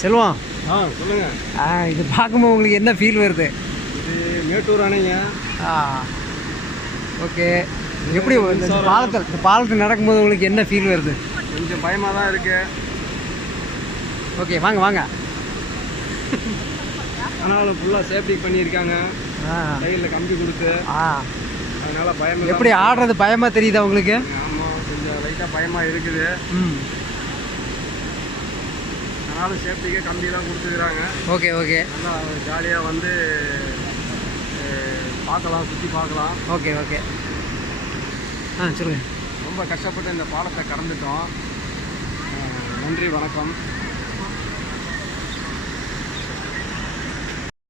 செல்வம் ஆ சொல்லுங்க. ஆ இது பார்க்கும்போது உங்களுக்கு என்ன ஃபீல் வருது? இது மேட்டூர் அணைங்க. ஆ ஓகே. எப்படி இந்த பாலத்தில் இந்த பாலத்தில் நடக்கும்போது உங்களுக்கு என்ன ஃபீல் வருது? கொஞ்சம் பயமாக தான் இருக்கு. ஓகே வாங்க வாங்க. ஆனாலும் ஃபுல்லாக சேஃப்டி பண்ணியிருக்காங்க. கையில் கம்பி கொடுத்து. ஆ. அதனால பயம் எப்படி ஆடுறது பயமாக தெரியுதா உங்களுக்கு? ஆமாம் கொஞ்சம் லைட்டாக பயமாக இருக்குது. ம். ஆனாலும் சேஃப்டிக்கே கம்பிலாம் கொடுத்துக்கிறாங்க. Okay okay. நல்லா ஜாலியாக வந்து பார்க்கலாம் சுற்றி பார்க்கலாம். Okay okay. ஆ சொல்லுங்கள் ரொம்ப கஷ்டப்பட்டு இந்த பாலத்தை கடந்துட்டோம். நன்றி வணக்கம்.